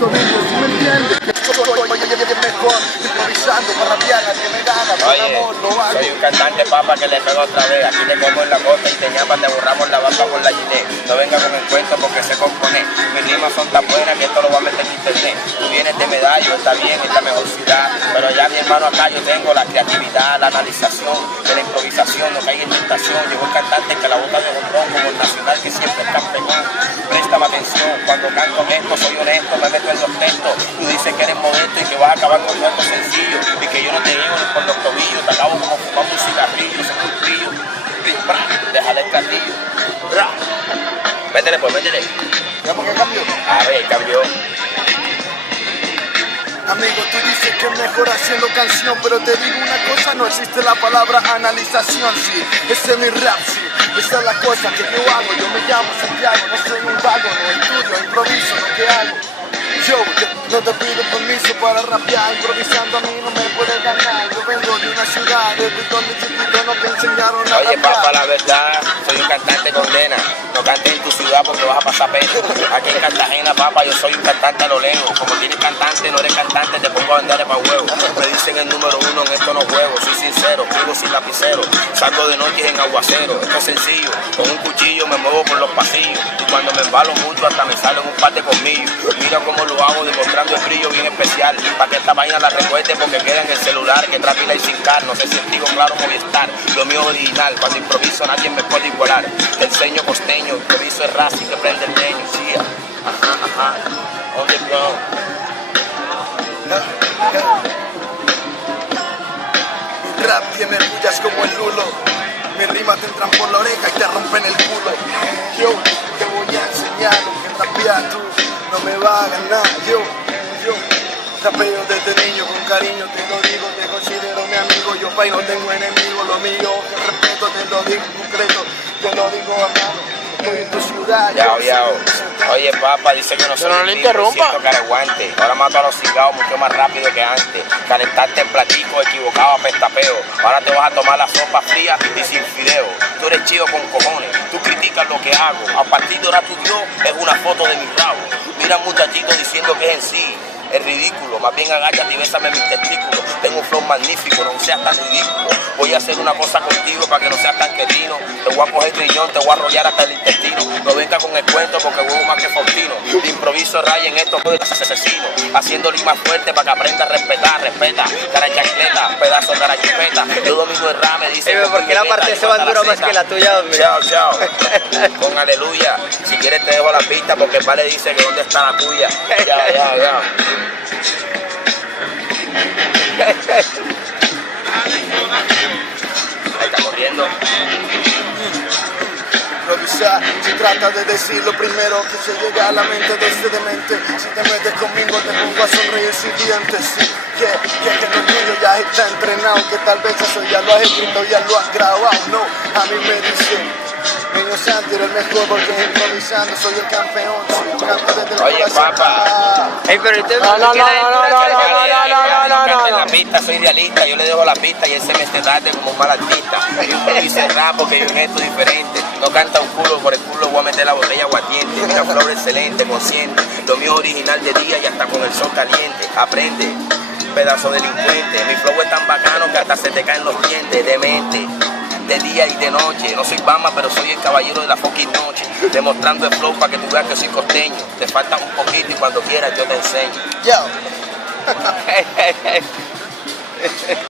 visto vídeos, ¿sí me entiendes? Que soy mejor, improvisando para rapear, nadie me gana, por amor lo hago. Soy un cantante papa que le pego otra vez, aquí te como en la costa y te ñapa, te borramos la bamba con la gilet. No venga con el cuento porque se compone, mis rimas son tan buenas que esto lo voy a meter en internet. Tú vienes de medallo, está bien, es la mejor ciudad, pero ya mi hermano acá yo tengo la creatividad, la analización, de la improvisación, no caiga en tentación. Llegó el cantante que la bota de bombón como el nacional que siempre es campeón. Préstame atención, cuando canto esto soy honesto, me meto en los textos. Tú dices que eres modesto y que vas a acabar con todo sencillo y que yo no te llevo ni por los tobillos, te acabo como fumando un cigarrillo, se un brillo. Déjale el castillo. Métele pues, métele. ¿Ya por qué cambió? A ver, cambió. Amigo, tú dices que es mejor haciendo canción, pero te digo una cosa, no existe la palabra analización, sí, ese es mi rap, sí, esa es la cosa que yo hago, yo me llamo Santiago, no soy un vago, no estudio, improviso, lo que hago. Yo no te pido permiso para rapear, improvisando a mí no me puedes ganar. Yo vengo de una ciudad, de donde chiquito no te enseñaron a Oye, rapear. papá, la verdad, soy un cantante condena. No cantes en tu ciudad porque vas a pasar pena. Aquí en Cartagena, papá, yo soy un cantante a lo lejos. Como tienes cantante, no eres cantante, te pongo a venderle pa' huevo. Me dicen el número uno en esto no juego. Soy sincero, vivo sin lapicero. Salgo de noche en aguacero. Esto es sencillo, con un cuchillo me muevo por los pasillos. Y cuando me embalo mucho hasta me salen un par de colmillos. Mira cómo lo hago demostrando el brillo bien especial. Para que esta vaina la recuerde porque queda en el celular. Que trapila y sin car, no sé si el digo claro Movistar. Lo mío es original, cuando improviso nadie me puede igualar. Te enseño costeño, improviso es Racing que prende el leño, sí. Ajá, on the ground. Mi rap tiene bullas como el lulo. Mis rimas te entran por la oreja y te rompen el culo. Yo te voy a enseñar lo que rapear tú no me va a ganar. Yo rapeo desde niño con cariño, te lo digo, te considero mi amigo. Yo pa' y no tengo enemigo, lo mío que respeto, te lo digo en concreto, te lo digo hermano. Estoy en tu ciudad. Yao. Oye, papá, dice que no soy no le interrumpa. siento caraguante. Ahora mato a los cigarros mucho más rápido que antes. Calentarte en platico, equivocado a pestapeo. Ahora te vas a tomar la sopa fría y sin fideo. Tú eres chido con cojones, tú criticas lo que hago. A partir de ahora tu Dios es una foto de mi rabo. Mira muchachito diciendo que es en sí. Es ridículo, más bien agáchate y bésame mis testículos. Tengo un flow magnífico, no seas tan ridículo. Voy a hacer una cosa contigo para que no seas tan querido. Te voy a coger trillón, te voy a arrollar hasta el intestino. No venga con el cuento porque huevo más que Faustino. De improviso raya en esto con el asesino. Haciendo rimas fuertes para que aprenda a respetar. Respeta, cara chancleta, pedazo de cara chupeta. Yo domino el rap, me dice. ¿Por qué la parte se va dura más que la tuya, hombre? Chao. Con aleluya. Si quieres te dejo la pista porque el vale dice que dónde está la tuya. Ya. Ahí está corriendo. Improvisar, se trata de decir lo primero que se llega a la mente de este demente. Si te metes conmigo te pongo a sonreír sin dientes. Sí, que el niño ya está entrenado, que tal vez eso ya lo has escrito, ya lo has grabado. No, a mí me dicen Niño Santi, eres el mejor porque improvisando soy el campeón. Si yo canto desde el Oye, corazón. papá. Pero usted No, en la pista, soy idealista, yo le dejo la pista y él se me tarde como un mal artista. Yo improviso el rap porque yo en esto diferente. No canta un culo, por el culo voy a meter la botella aguardiente. Mira, flor excelente, consciente. Lo mío original de día y hasta con el sol caliente. Aprende, pedazo delincuente. Mi flow es tan bacano que hasta se te caen los dientes. Demente, de día y de noche. No soy Bama, pero soy el caballero de la fucking noche. Demostrando el flow para que tú veas que soy costeño. Te falta un poquito y cuando quieras yo te enseño. Yo.